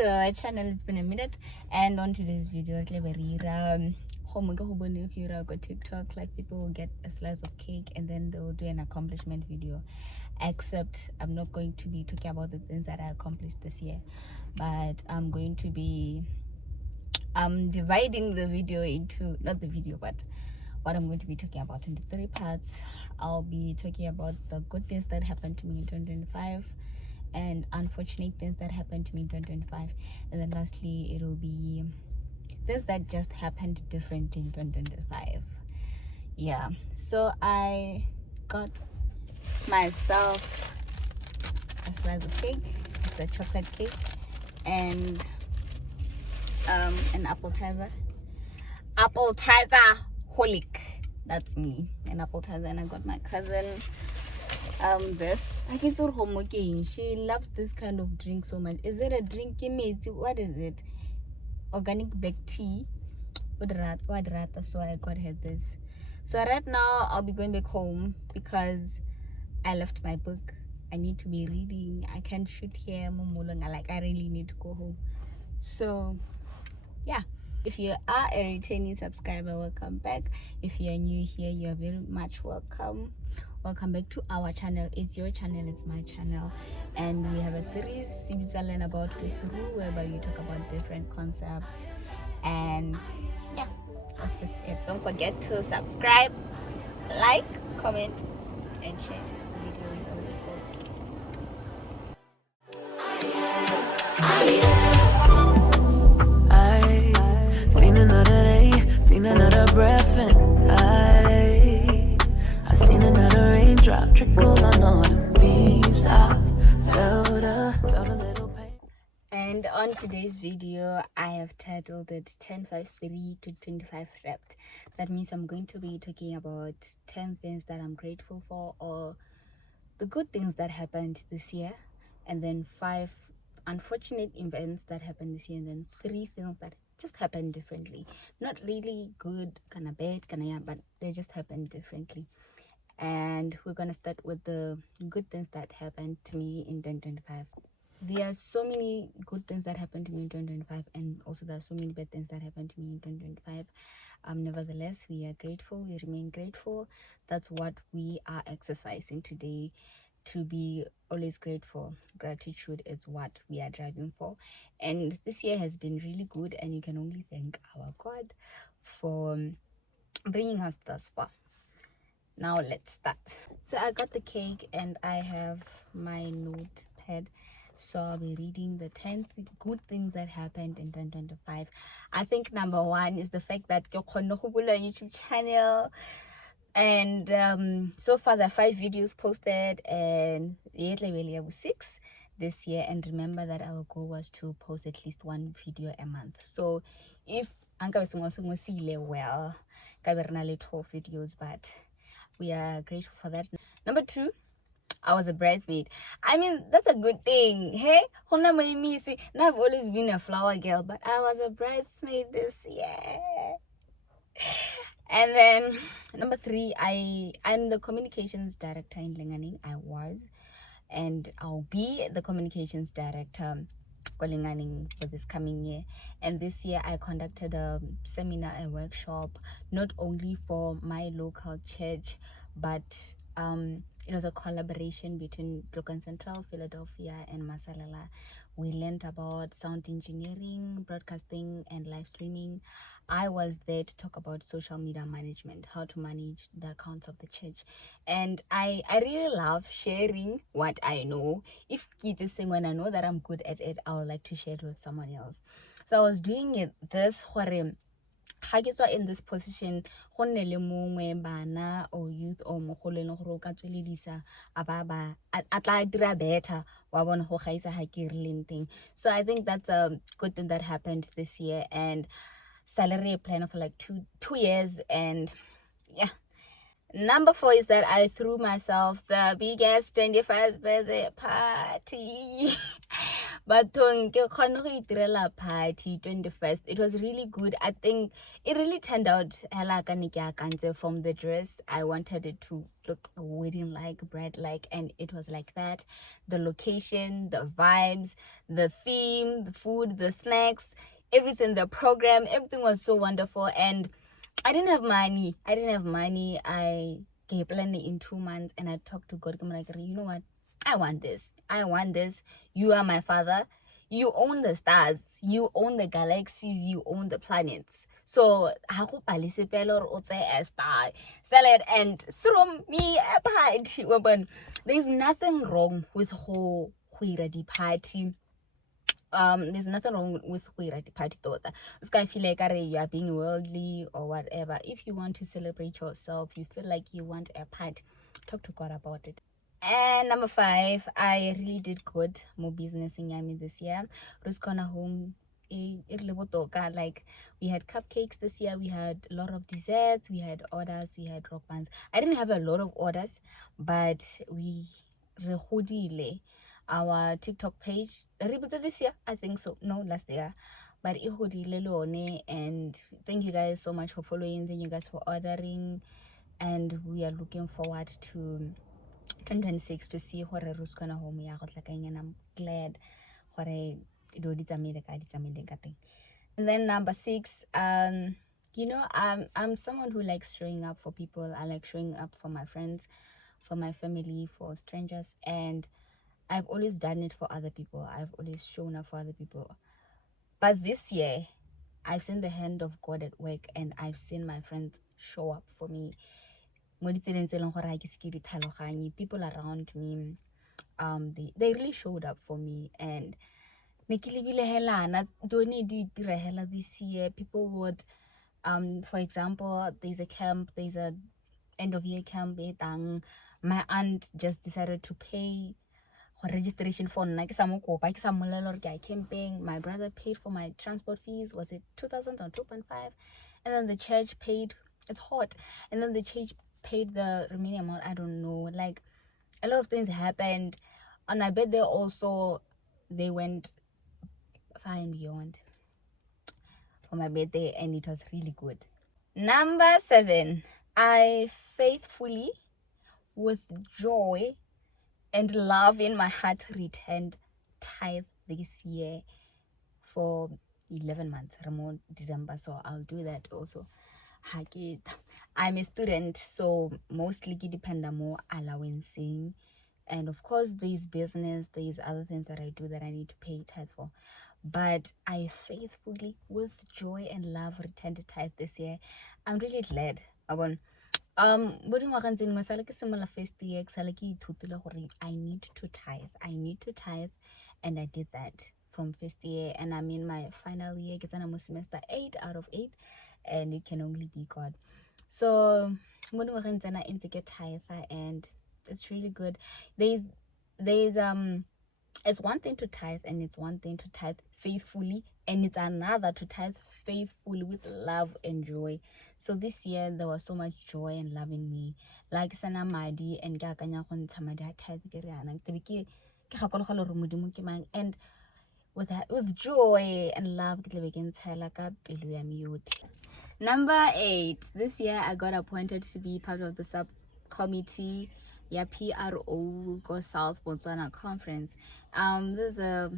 to our channel. It's been a minute, and on today's video, go TikTok, like people will get a slice of cake and then they'll do an accomplishment video. Except I'm not going to be talking about the things that I accomplished this year, but I'm going to be dividing the video into, not the video, but what I'm going to be talking about into 3 parts. I'll be talking about the good things that happened to me in 2025 and unfortunate things that happened to me in 2025, and then lastly it'll be things that just happened different in 2025. Yeah, so I got myself a slice of cake. It's a chocolate cake and an appetizer holic. That's me, an appetizer. And I got my cousin this. She loves this kind of drink so much. Is it a drink? What is it? Organic black tea. So I got her this. So right now I'll be going back home because I left my book. I need to be reading. I can't shoot here. I really need to go home. So yeah, if you are a returning subscriber, welcome back. If you are new here, you are very much welcome. Welcome back to our channel. It's your channel, it's my channel, and we have a series Learn About With Through, whereby we talk about different concepts. And yeah, that's just it. Don't forget to subscribe, like, comment, and share the video with other people. I seen another day, seen another breath, and I seen another raindrop trickle on all the leaves. I felt a little pain. And on today's video, I have titled it 1053 to 25 Wrapped. That means I'm going to be talking about 10 things that I'm grateful for, or the good things that happened this year, and then 5 unfortunate events that happened this year, and then 3 things that just happened differently. Not really good, kind of bad, but they just happened differently. And we're gonna start with the good things that happened to me in 2025. There are so many good things that happened to me in 2025, and also there are so many bad things that happened to me in 2025. Nevertheless, we are grateful. We remain grateful. That's what we are exercising today, to be always grateful. Gratitude is what we are driving for, and this year has been really good, and you can only thank our God for bringing us thus far. Now let's start. So I got the cake and I have my notepad, so I'll be reading the 10 good things that happened in 2025. I think number 1 is the fact that your YouTube channel, and so far there are 5 videos posted, and yet we have 6 this year. And remember that our goal was to post at least 1 video a month. So if well, 12 videos, but we are grateful for that. Number 2, I was a bridesmaid. I mean, that's a good thing. Hey, now I've always been a flower girl, but I was a bridesmaid this year. And then number 3, I'm the communications director in Linganing. I was, and I'll be the communications director for Linganing for this coming year. And this year I conducted a seminar, a workshop, not only for my local church, but it was a collaboration between Clokan Central, Philadelphia, and Masalela. We learned about sound engineering, broadcasting, and live streaming. I was there to talk about social media management, how to manage the accounts of the church. And I really love sharing what I know. If Keith is saying when I know that I'm good at it, I would like to share it with someone else. So I was doing it this in this position, bana or youth or mogolo le gore o ka tsweledisa a tla dira better wa bona go gaisa ha ke rileng teng. So I think that's a good thing that happened this year, and salary plan for like two years. And yeah, Number 4 is that I threw myself the biggest 21st birthday party. But party 21st. It was really good. I think it really turned out from the dress. I wanted it to look wedding like, bread like, and it was like that. The location, the vibes, the theme, the food, the snacks, everything, the program, everything was so wonderful. And I didn't have money. I gave plan in 2 months, and I talked to God. I'm like, you know what? I want this. You are my father. You own the stars. You own the galaxies. You own the planets. So, ha go palesepelo or a star, sell it and throw me a party. There's nothing wrong with who the party. There's nothing wrong with the party thought. This guy feel like you are being worldly or whatever. If you want to celebrate yourself, you feel like you want a party, talk to God about it. And number 5, I really did good more business in Yami this year. Ruskona home. Like, we had cupcakes this year, we had a lot of desserts, we had orders, we had rock bands. I didn't have a lot of orders, but we our TikTok page this year, I think so, no, last year, but and thank you guys so much for following, thank you guys for ordering, and we are looking forward to 2026 to see what Ru's gonna home ya and I'm glad what I do. And then number 6, you know, I'm someone who likes showing up for people. I like showing up for my friends, for my family, for strangers, and I've always done it for other people. I've always shown up for other people. But this year, I've seen the hand of God at work, and I've seen my friends show up for me. People around me, they really showed up for me, and this year people would, for example, there's a end of year camp. My aunt just decided to pay registration for camping. My brother paid for my transport fees. Was it 2,000 or 2.5? And then the church paid. It's hot. And then the church paid the remaining amount. I don't know. Like, a lot of things happened. On my birthday also, they went far and beyond for my birthday, and it was really good. Number 7, I faithfully, with joy and love in my heart, returned tithe this year for 11 months, remote December. So I'll do that also. I'm a student, so mostly depend on more allowancing, and of course there's business, there's other things that I do that I need to pay tithe for. But I faithfully, with joy and love, returned tithe this year. I'm really glad. I need to tithe, and I did that from first year, and I'm in my final year, semester 8 out of 8, and it can only be God. So and it's really good. There's it's one thing to tithe, and it's one thing to tithe faithfully, and it's another to tithe faithfully with love and joy. So this year there was so much joy and love in me. Like sana madi and akanya go ntsha madi a tithe ke riana ke gakologa le modimo ke mang, and with joy and love ke tlabe ke ntshela ka pelo ya me yotlhe. Number 8, this year I got appointed to be part of the subcommittee PRO Go South Botswana conference. This is a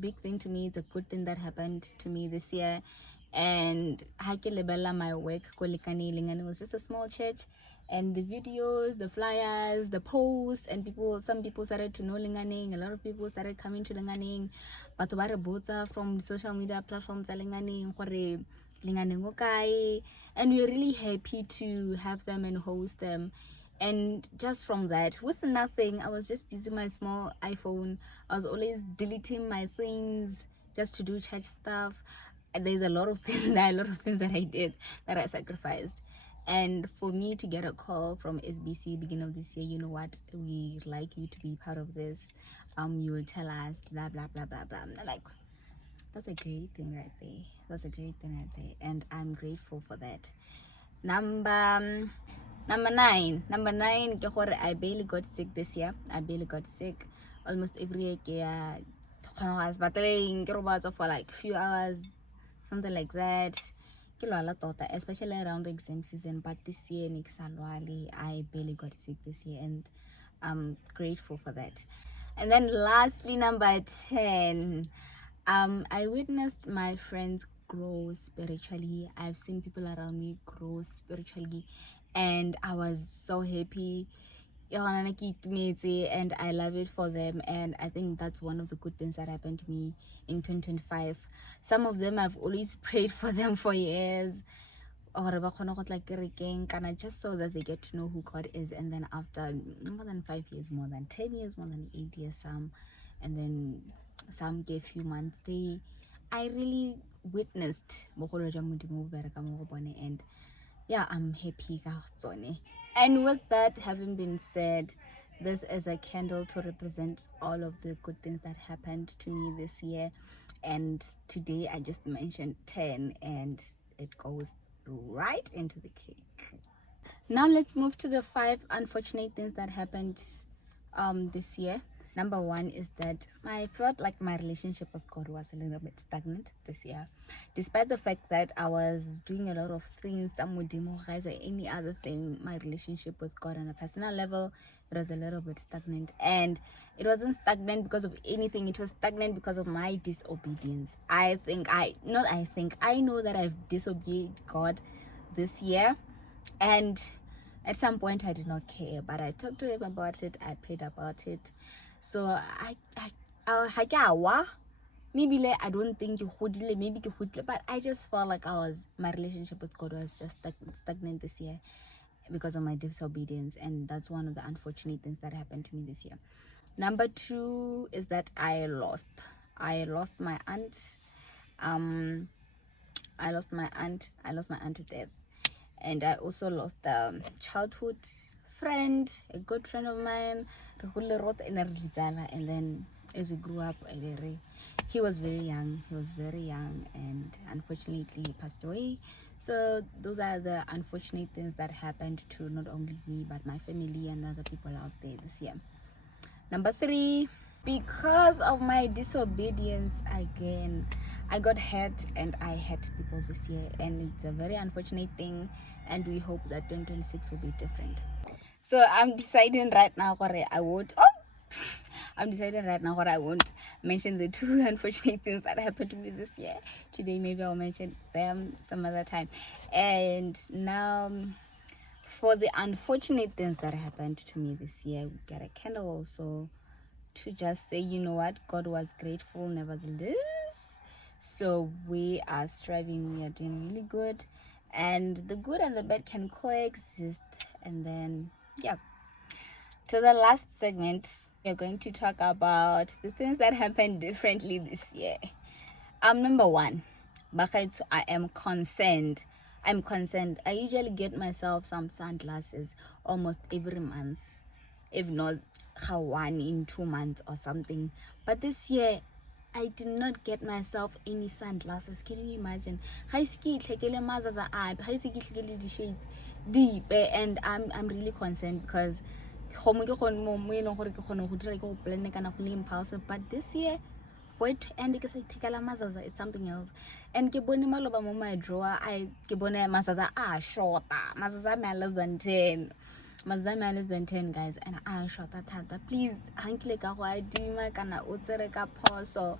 big thing to me. It's a good thing that happened to me this year. And my work it was just a small church, and the videos, the flyers, the posts, and some people started to know Linganing. A lot of people started coming to Linganing, but from social media platforms Linganing, and we're really happy to have them and host them. And just from that, with nothing, I was just using my small iPhone. I was always deleting my things just to do church stuff. And there's a lot of things that I did, that I sacrificed. And for me to get a call from SBC beginning of this year, you know what, we like you to be part of this. You will tell us blah blah blah blah blah. And like, that's a great thing right there. And I'm grateful for that. Number Number nine, ke gore I barely got sick this year. I barely got sick. Almost every year, I was battling for like few hours, something like that. Especially around exam season. But this year, I barely got sick this year, and I'm grateful for that. And then lastly, number 10, I witnessed my friends grow spiritually. I've seen people around me grow spiritually, and I was so happy. And I love it for them, and I think that's one of the good things that happened to me in 2025. Some of them I've always prayed for them for years, or just so that they get to know who God is. And then after more than 5 years, more than 10 years, more than 8 years, some, and then some gave few months, I really witnessed and yeah, I'm happy. And with that having been said, this is a candle to represent all of the good things that happened to me this year. And today I just mentioned 10, and it goes right into the cake. Now let's move to the 5 unfortunate things that happened this year. Number 1 is that I felt like my relationship with God was a little bit stagnant this year. Despite the fact that I was doing a lot of things, some would demoralize or any other thing, my relationship with God on a personal level, it was a little bit stagnant. And it wasn't stagnant because of anything, it was stagnant because of my disobedience. I know that I've disobeyed God this year, and at some point I did not care, but I talked to him about it, I prayed about it. So maybe I don't think maybe but I just felt like my relationship with God was just stagnant this year because of my disobedience, and that's one of the unfortunate things that happened to me this year. Number 2 is that I lost my aunt. I lost my aunt to death, and I also lost a childhood friend, a good friend of mine. And then as we grew up, he was very young, and unfortunately he passed away. So those are the unfortunate things that happened to not only me but my family and other people out there this year. Number 3, because of my disobedience again, I got hurt and I hurt people this year, and it's a very unfortunate thing, and we hope that 2026 will be different. So I'm deciding right now what I won't mention the 2 unfortunate things that happened to me this year. Today maybe I'll mention them some other time. And now for the unfortunate things that happened to me this year, we get a candle also to just say, you know what, God was grateful nevertheless. So we are striving, we are doing really good, and the good and the bad can coexist. And then to the last segment, we're going to talk about the things that happened differently this year. Number 1, I am concerned. I usually get myself some sunglasses almost every month, if not one in 2 months or something. But this year I did not get myself any sunglasses. Can you imagine? Deep, and I'm really concerned because but this year for it to end, it's something else. And ke bone maloba mo my drawer, ke bone mazaza shorta, mazaza less than 10. Mazame less than 10, guys, and I shot that. Please, hankile ka go adima kana o tsere ka phoso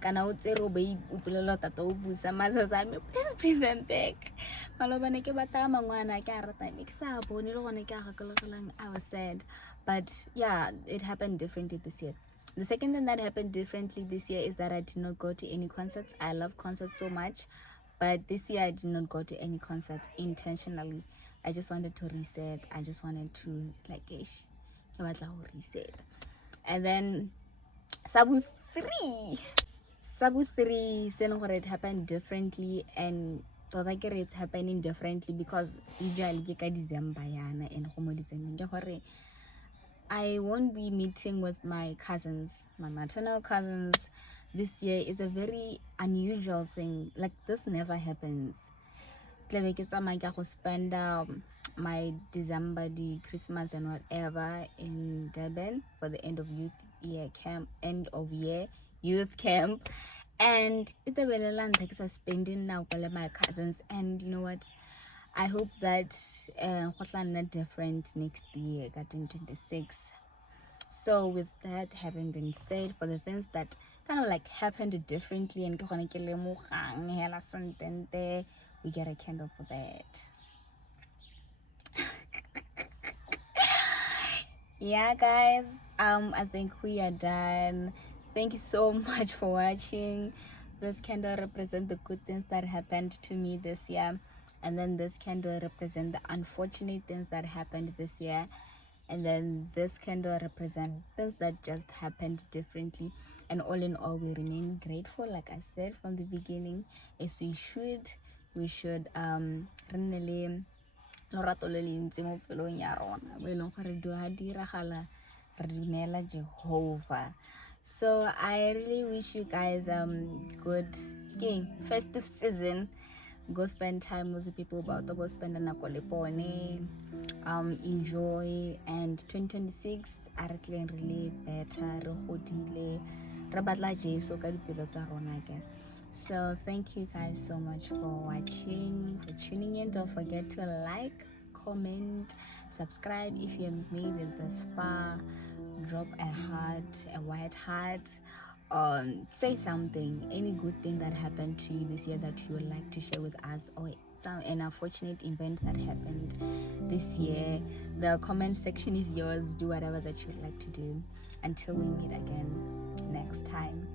kana o tsere o be upelelo tata o busa mazazame, please bring them back. Maloba ne ke bata mangwana ke a rata ke sa bone le gone ke a gakologelang. I was sad, but yeah, it happened differently this year. The second thing that happened differently this year is that I did not go to any concerts. I love concerts so much, but this year I did not go to any concerts intentionally. I just wanted to reset. I just wanted to reset. And then Sabu 3, it happened differently, and so that it's happening differently because usually December and I won't be meeting with my cousins, my maternal cousins. This year is a very unusual thing. Like, this never happens. Spend my December, the Christmas and whatever in Durban for the end of year youth camp. And it's a very long time spending now with my cousins. And you know what? I hope that not different next year, 2026. So with that having been said, for the things that kind of like happened differently and we get a candle for that. Yeah guys, I think we are done. Thank you so much for watching. This candle represents the good things that happened to me this year, and then this candle represents the unfortunate things that happened this year, and then this candle represents things that just happened differently. And all in all, we remain grateful, like I said from the beginning, as we should really lorato le le ntse mo pelong ya rona mo e leng gore di ha diragala re dumela Jehovah. So I really wish you guys good festive season. Go spend time with the people about to spend nako le bone, enjoy. And 2026 a re tleng really better, re godile, re batla Jesu ka dipelo tsa rona ke. So thank you guys so much for watching, for tuning in. Don't forget to like, comment, subscribe if you have made it this far. Drop a heart, a white heart, say something, any good thing that happened to you this year that you would like to share with us, or an unfortunate event that happened this year. The comment section is yours. Do whatever that you would like to do. Until we meet again next time.